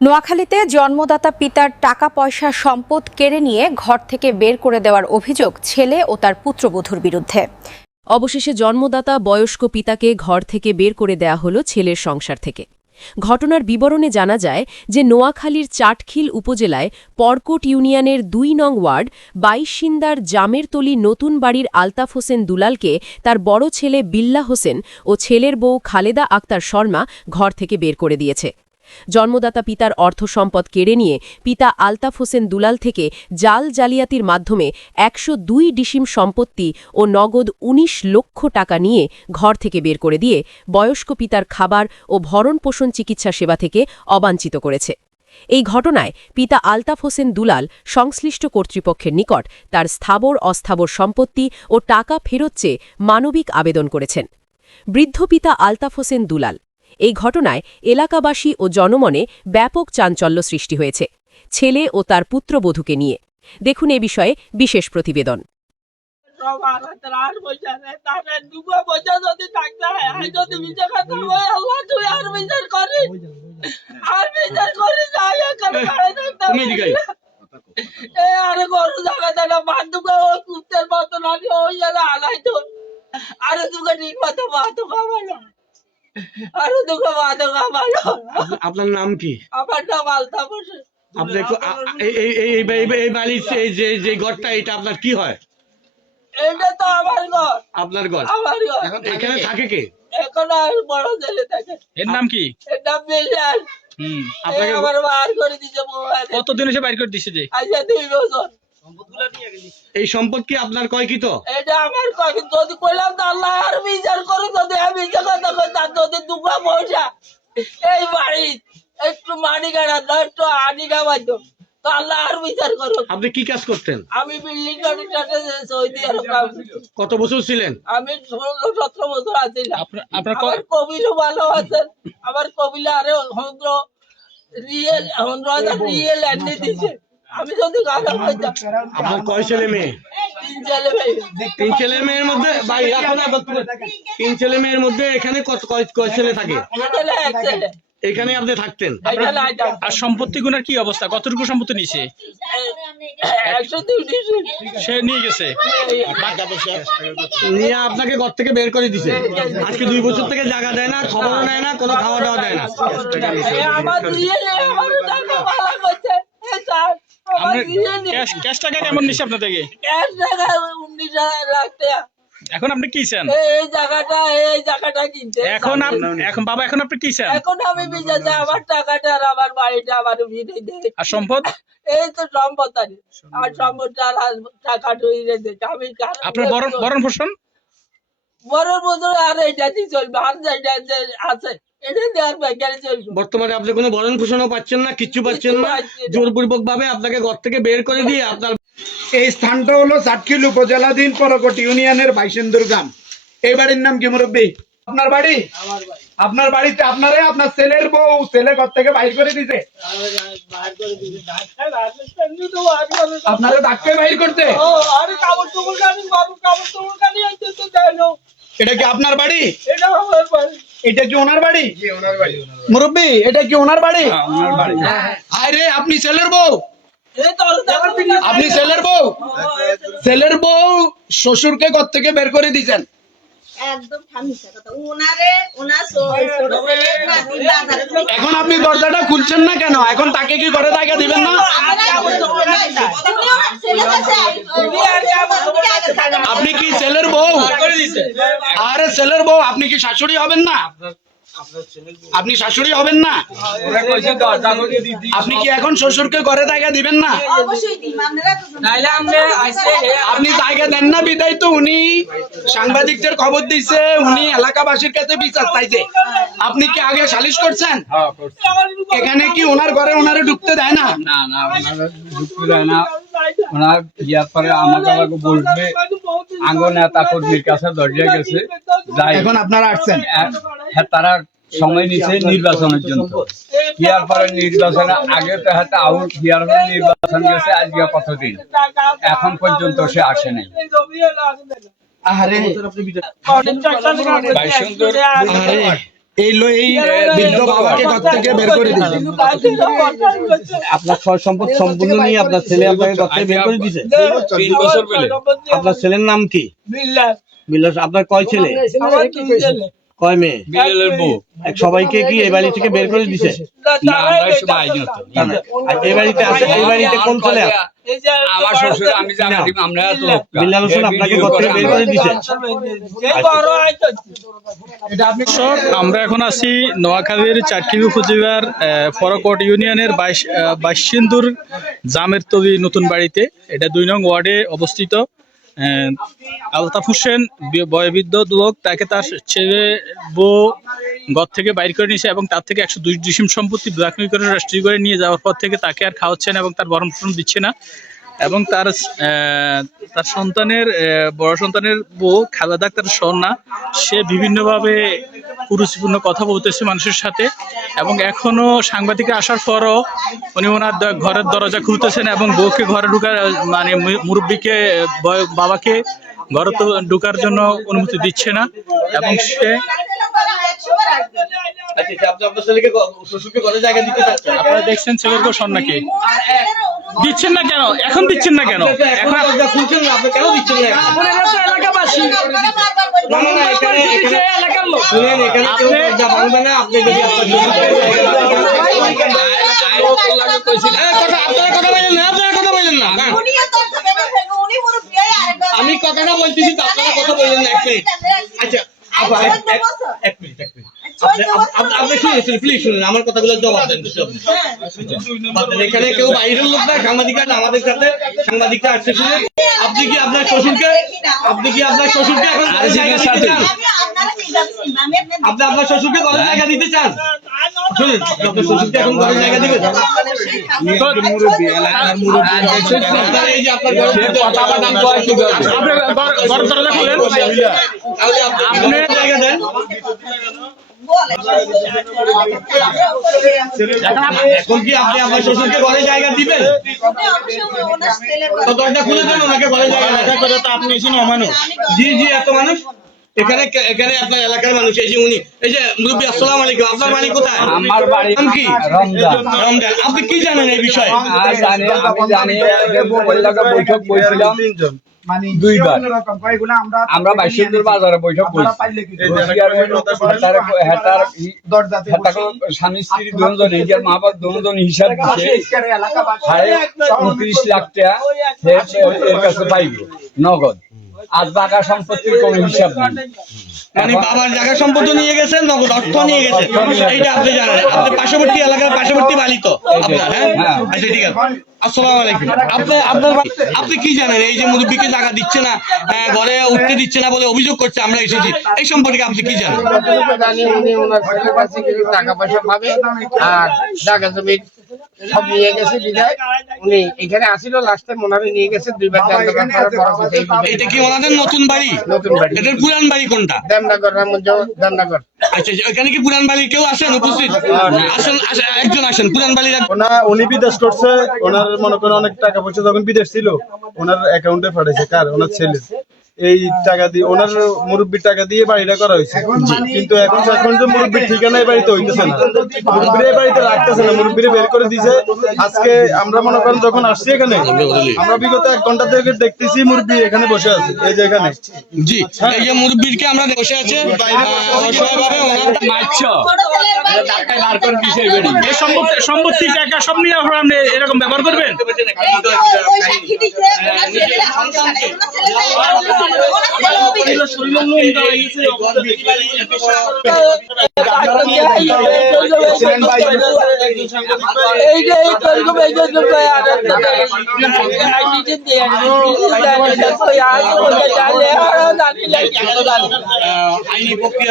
নোয়াখালীতে জন্মদাতা পিতার টাকা পয়সা সম্পদ কেড়ে নিয়ে ঘর থেকে বের করে দেওয়ার অভিযোগ ছেলে ও তার পুত্রবধূর বিরুদ্ধে। অবশেষে জন্মদাতা বয়স্ক পিতাকে ঘর থেকে বের করে দেয়া হল ছেলের সংসার থেকে। ঘটনার বিবরণে জানা যায় যে নোয়াখালীর চাটখিল উপজেলায় পরকোট ইউনিয়নের ২ নং ওয়ার্ড ২২ সিন্দার জামেরতলী নতুন বাড়ির আলতাফ হোসেন দুলালকে তার বড় ছেলে বিল্লাহ হোসেন ও ছেলের বউ খালেদা আক্তার শর্মা ঘর থেকে বের করে দিয়েছে। জন্মদাতা পিতার অর্থ সম্পদ কেড়ে নিয়ে পিতা আলতাফ হোসেন দুলাল থেকে জাল জালিয়াতির মাধ্যমে ১০২ ডিসিম সম্পত্তি ও নগদ ১৯ লক্ষ টাকা নিয়ে ঘর থেকে বের করে দিয়ে বয়স্ক পিতার খাবার ও ভরণ-পোষণ চিকিৎসা সেবা থেকে অবাঞ্ছিত করেছে। এই ঘটনায় পিতা আলতাফ হোসেন দুলাল সংশ্লিষ্ট কর্তৃপক্ষের নিকট তার স্থাবর অস্থাবর সম্পত্তি ও টাকা ফেরত চেয়ে মানবিক আবেদন করেছেন। বৃদ্ধ পিতা আলতাফ হোসেন দুলাল। এই ঘটনায় এলাকাবাসী ও জনমনে ব্যাপক চাঞ্চল্য সৃষ্টি হয়েছে ছেলে ও তার পুত্রবধূকে নিয়ে। দেখুন এ বিষয়ে বিশেষ প্রতিবেদন। আপনার নাম কি? আমার নাম আলতাফ হোসেন। আপনি এই বাড়ির যে ঘরটা এটা আপনার কি হয়? এটা তো আমার ঘর। আপনার ঘর? আমার ঘর। এখানে থাকে কে? এখন আর বড় ছেলে থাকে। এর নাম কি? এর নাম বিল্লাল। আপনাকে আমার বার করে দিছে মোবাইলে। কতদিন এসে বাইর করে দিছে যে? আচ্ছা 2 বছর। এই সম্পদ কি আপনার কয়কিত? এটা আমার কয় যদি কইলাম তো আল্লাহ আর বিচার করে যদি আমি যে কথা কই তার যদি দুগা পয়সা এই বাড়ি একটু মানি গাড়া দাও একটু আনি গাবাইতো তো আল্লাহ আর বিচার করো। আপনি কি কাজ করতেন? আমি বিল্ডিং কন্ট্রাক্টরে সৌদি আরব কাজ করছি। কত বছর ছিলেন? আমি 16-17 বছর আছিলাম। আপনার আমার কবিলও ভালো আছেন। আমার কবিলা আরে 100 রিয়েল এনে দিছে। আমি যদি গাধা হইতাম। আপনার কয় ছেলে মেয়ে? 3 ছেলে মেয়ে। 3 ছেলে মেয়ের মধ্যে ভাই আপনার 3 ছেলে মেয়ের মধ্যে এখানে কয় ছেলে থাকে? ছেলে এক ছেলে। এখানে আপনি থাকতেন? আর সম্পত্তি গুনার কি অবস্থা? কতটুকু সম্পত্তি নিছে? 102 সে নিয়ে গেছে। নিয়ে আপনাকে ঘর থেকে বের করে দিছে। আজকে 2 বছর থেকে জায়গা দেয় না, খবরও নেয় না, কোনো খাওয়া দাওয়া দেয় না। আমার রিয়েলে আমার টাকা ভালো করছে। ক্যাশ টাকা কেমন নিছে আপনার থেকে? ক্যাশ টাকা 19 লাখ টাকা। এখন আপনি কি চান? এই জায়গাটা কিনতে। এখন বাবা এখন আপনি কি চান? এখন আমি বিচার চাই আমার টাকাটা আর আমার বাড়িটা আমার ফিরে দে। আর সম্পদ? এই তো সম্পদ আর সম্পদটা আর টাকা ঢুইয়ে দে। আমি আপনার বরণ পোষণ? বড় বড় আর এটা দিয়ে চলবে আর যেটা আছে এটা দিয়ে আর বেকারে চলবে। বর্তমানে আপনি কোনো ভরণ পোষণও পাচ্ছেন না, কিচ্ছু পাচ্ছেন না, জোরপূর্বক ভাবে আপনাকে ঘর থেকে বের করে দিয়ে আপনার এই স্থানটা হলো চাটখিল উপজেলাধীন পরকট ইউনিয়নের 22 গ্রাম। এই বাড়ির নাম কি মুরব্বী? আপনার বাড়ি? আপনার বাড়িতে আপনার ছেলের বউ ছেলে ঘর থেকে বাইর করে দিতে? আপনারা ডাক্তার বাইর করতে? এটা কি আপনার বাড়ি? এটা কি ওনার বাড়ি? মুরব্বী এটা কি ওনার বাড়ি? আরে আপনি ছেলের বউ? আপনি ছেলের বউ শ্বশুরকে ঘর থেকে বের করে দিয়েছেন? এখন আপনি দরজাটা খুলছেন না কেন? এখন তাকে কি ঘরে জায়গা দিবেন না? আপনি কি ছেলের বউ? আরে ছেলের বউ আপনি কি শাশুড়ি হবেন না? আপনি শাশুড়ি হবেন না? আপনি কি এখন শ্বশুরকে ঘরে জায়গা দিবেন না? আপনি জায়গা দেন না বিদায় তো উনি সাংবাদিকদের খবর দিচ্ছে, উনি এলাকাবাসীর কাছে বিচার চাইছে। আপনি কি আগে সালিশ করছেন? এখানে কি ওনার ঘরে ওনারে ঢুকতে দেয় না? ঢুকতে দেয় না। ওনার ইয়ার পরে আমাকে বলবে আঙ্গন নেতা কর্মীর কাছে দরজা গেছে। এখন আপনারা আসছেন? হ্যাঁ, তারা সময় নিচ্ছে নির্বাচনের জন্য। ইয়ার পরে নির্বাচনে আগে তো হাতে আউট, ইয়ার পরে নির্বাচন গেছে আজকে কতদিন, এখন পর্যন্ত সে আসে নাই। আরে এই বৃদ্ধ বাবাকে ঘর থেকে বের করে দিয়েছে। আপনার সয় সম্পদ সম্পূর্ণ নিয়ে আপনার ছেলে আপনাকে ঘর থেকে বের করে দিয়েছে। 3 বছর পেলে আপনার ছেলের নাম কি? বিলাস। আপনার কয় ছেলে কয় মেয়ে? বিলালের বউ। সবাইকে কি এই বাড়ি থেকে বের করে দিছে? না, আমরা সবাই জানতো। আর এই বাড়িতে আছে, এই বাড়িতে কোন ছেলে আছে? আমার শ্বশুর, আমি জানি আমরা তো বিল্লাল হোসেন আপনাকে ঘর থেকে বের করে দিছে। দর্শক, আমরা এখন আছি নোয়াখালীর চাটখিল উপজেলার ফরকট ইউনিয়নের 22 সিন্দুর জামের তলি নতুন বাড়িতে। এটা 2 নং ওয়ার্ডে অবস্থিত। আলতাফ হোসেন বয়োবৃদ্ধ লোক, তাকে তার ছেলে বউ ঘর থেকে বাইর করে নিয়েছে এবং তার থেকে 102 ডিসিম সম্পত্তি ব্ল্যাকমেল করে রেজিস্ট্রি করে নিয়ে যাওয়ার পর থেকে তাকে আর খাওয়াচ্ছে না এবং তার ভরণ পোষণ দিচ্ছে না। এবং তার সন্তানের বড় সন্তানের বউ খালেদা আক্তার সন্না, সে বিভিন্নভাবে কুরুচিপূর্ণ কথা বলতেছে মানুষের সাথে এবং এখনো সাংবাদিক আসার পরও উনি ওনার ঘরের দরজা খুলতেছেন এবং বউকে ঘরে ঢুকার মানে মুরব্বীকে বাবাকে ঘরে তো ঢুকার জন্য অনুমতি দিচ্ছে না এবং সে আপনার ছেলেকে শ্বশুরকে ঘরে জায়গা দিতে চাচ্ছেন? আপনারা দেখছেন ছেলের বউ সন্নাকে দিচ্ছেন না কেন? এখন দিচ্ছেন না কেন? এখন দরজা খুলছেন না, আপনি কেন দিচ্ছেন না? এলাকাবাসী শুনেন, এখানে কেউ দরজা ভাঙবে না। আপনি যদি আপনার কথা বলেন না, আপনারা কথা বলেন না। আমি কথাটা বলতেছি তো, আপনারা কথা বলেন না। এক মিনিট। আচ্ছা এক মিনিট। আপনি শুনেছেন, প্লিজ শুনুন, আমার কথাগুলো জবাব দেন। এখানে কেউ বাইরের লোক না, সাংবাদিকরা না, আমাদের সাথে সাংবাদিকরা আসছে। শুনে আপনি কি আপনার শ্বশুরকে এখন ঘরে জায়গা দিতে চান? আপনি আপনার শ্বশুরকে ঘরে জায়গা দিতে চান? শুনুন, আপনার শ্বশুরকে এখন ঘরে জায়গা দিবেন? আপনার এই যে আপনার ঘরে দরজা খুলেন, তাহলে আপনি জায়গা দেন। এখন কি আপনি আপনার শ্বশুরকে ঘরে জায়গা দিবেন? তো দরজা খুলে দেন, ওনাকে ঘরে জায়গা দেন। আপনি এসে অমানুষ। জি এত মানুষ এখানে আপনার এলাকার মানুষ। এই যে উনি, এই যে মুরব্বী, আসসালামু আলাইকুম। আপনার বাড়ি কোথায়? আমার বাড়ি নাম কি? রমজান। আপনি কি জানেন এই বিষয়ে? আমি জানি বৈঠক বসছিলাম 2বার। আমরা 22 সিন্দুর বাজারে বৈঠক বসছি। স্বামী স্ত্রী দুজন, নিজের মা বাপ দুজন হিসাব দিচ্ছে 29 লাখ টাকা এর কাছে পাইব নগদ। আজ বাঘা সম্পত্তির কোন হিসাব নেই। মানে বাবার জায়গা সম্পত্তি নিয়ে গেছে, নগদ অর্থ নিয়ে গেছে, এইটা আপনি জানেন? আপনি পার্শ্ববর্তী এলাকার পার্শ্ববর্তী বাড়ি তো আপনার? হ্যাঁ, আচ্ছা ঠিক আছে। আসসালামু আলাইকুম। আপনি কি জানেন এই যে মুরব্বীকে জায়গা দিচ্ছে না, ঘরে উঠতে দিচ্ছে না বলে অভিযোগ করছে, আমরা এসেছি, এই সম্পর্কে আপনি কি জানেন? উনি ওনার ছেলের কাছে কিছু টাকা পয়সা পাবে আর জায়গা জমি সব নিয়ে গেছে বিধায় উনি এখানে আসিল। লাস্টে মনারে নিয়ে গেছে 2বার। এটা কি ওনাদের নতুন বাড়ি? নতুন বাড়ি। এটার পুরান বাড়ি কোনটা? দেমনগর, দেমনগর। আচ্ছা, এখানে কি পুরান বাড়ি কেউ আসেন উপস্থিত? আসেন, একজন আসেন পুরান বাড়ির। উনি বিদেশ করছে, ওনার মনে করেন অনেক টাকা পয়সা যখন বিদেশ ছিল ওনার অ্যাকাউন্টে পাঠাইছে। কার? ওনার ছেলে। এই টাকা দিয়ে, ওনার মুরব্বীর টাকা দিয়ে বাড়িটা করা হয়েছে। কিন্তু এখন যে মুরব্বীর ঠিকানায় বাড়িতে হইতেছে না, মুরব্বীর এই বাড়িতে রাখতেছে না, মুরব্বীর বের করে দিয়েছে। আজকে আমরা মনে করেন যখন আসছি এখানে, আমরা বিগত 1 ঘন্টা থেকে দেখতেছি মুরব্বী এখানে বসে আছে। এই যে এখানে, জি, এই যে মুরব্বীরকে আমরা বসে আছে সম্পত্তি টাকা সব নিয়ে আপনি এরকম ব্যবহার করবেন?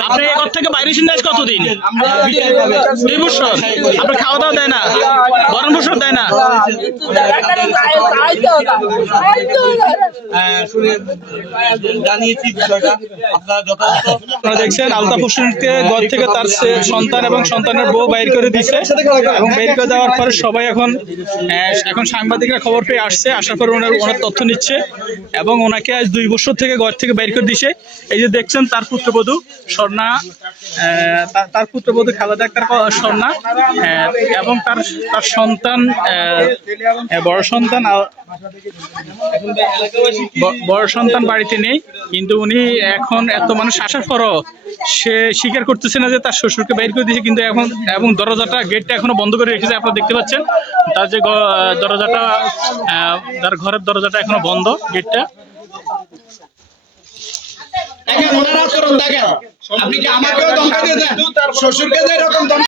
আপনি ঘর থেকে বাইরে সিন্দাজ কতদিন? 2 বছর। আপনার খাওয়া দাওয়া দেয় না, ভরণ পোষণ দেয় না? শুনে জানিয়েছি বিষয়টা। আপনারা যথাযথ আপনারা দেখছেন আলতাফ হোসেনকে ঘর থেকে তার সন্তান এবং সন্তানের বউ বাইর করে দিচ্ছে এবং বের করে দেওয়ার পরে সবাই এখন সাংবাদিকরা খবর পেয়ে আসছে, আসার পরে ওনার তথ্য নিচ্ছে এবং ওনাকে আজ 2 বছর থেকে ঘর থেকে বাইর করে দিছে। এই যে দেখছেন তার পুত্রবধূ স্বর্ণা, তার পুত্রবধূ খালেদা আক্তার স্বর্ণা এবং তার সন্তান, বড় সন্তান বাড়িতে নেই, কিন্তু উনি এখন এত মানুষ আসার পরও সে স্বীকার করতেছে না যে তার শ্বশুরকে বাইর করে দিয়েছে, কিন্তু এবং গেটটা এখনো বন্ধ করে রেখেছে। আপনারা দেখতে পাচ্ছেন তার যে দরজাটা, তার ঘরের দরজাটা এখনো বন্ধ, গেটটা। দেখেন ওনার আচরণ দেখেন, আপনি কি আমাকেও ধমকা দিয়ে দেন, শ্বশুরকে যে এরকম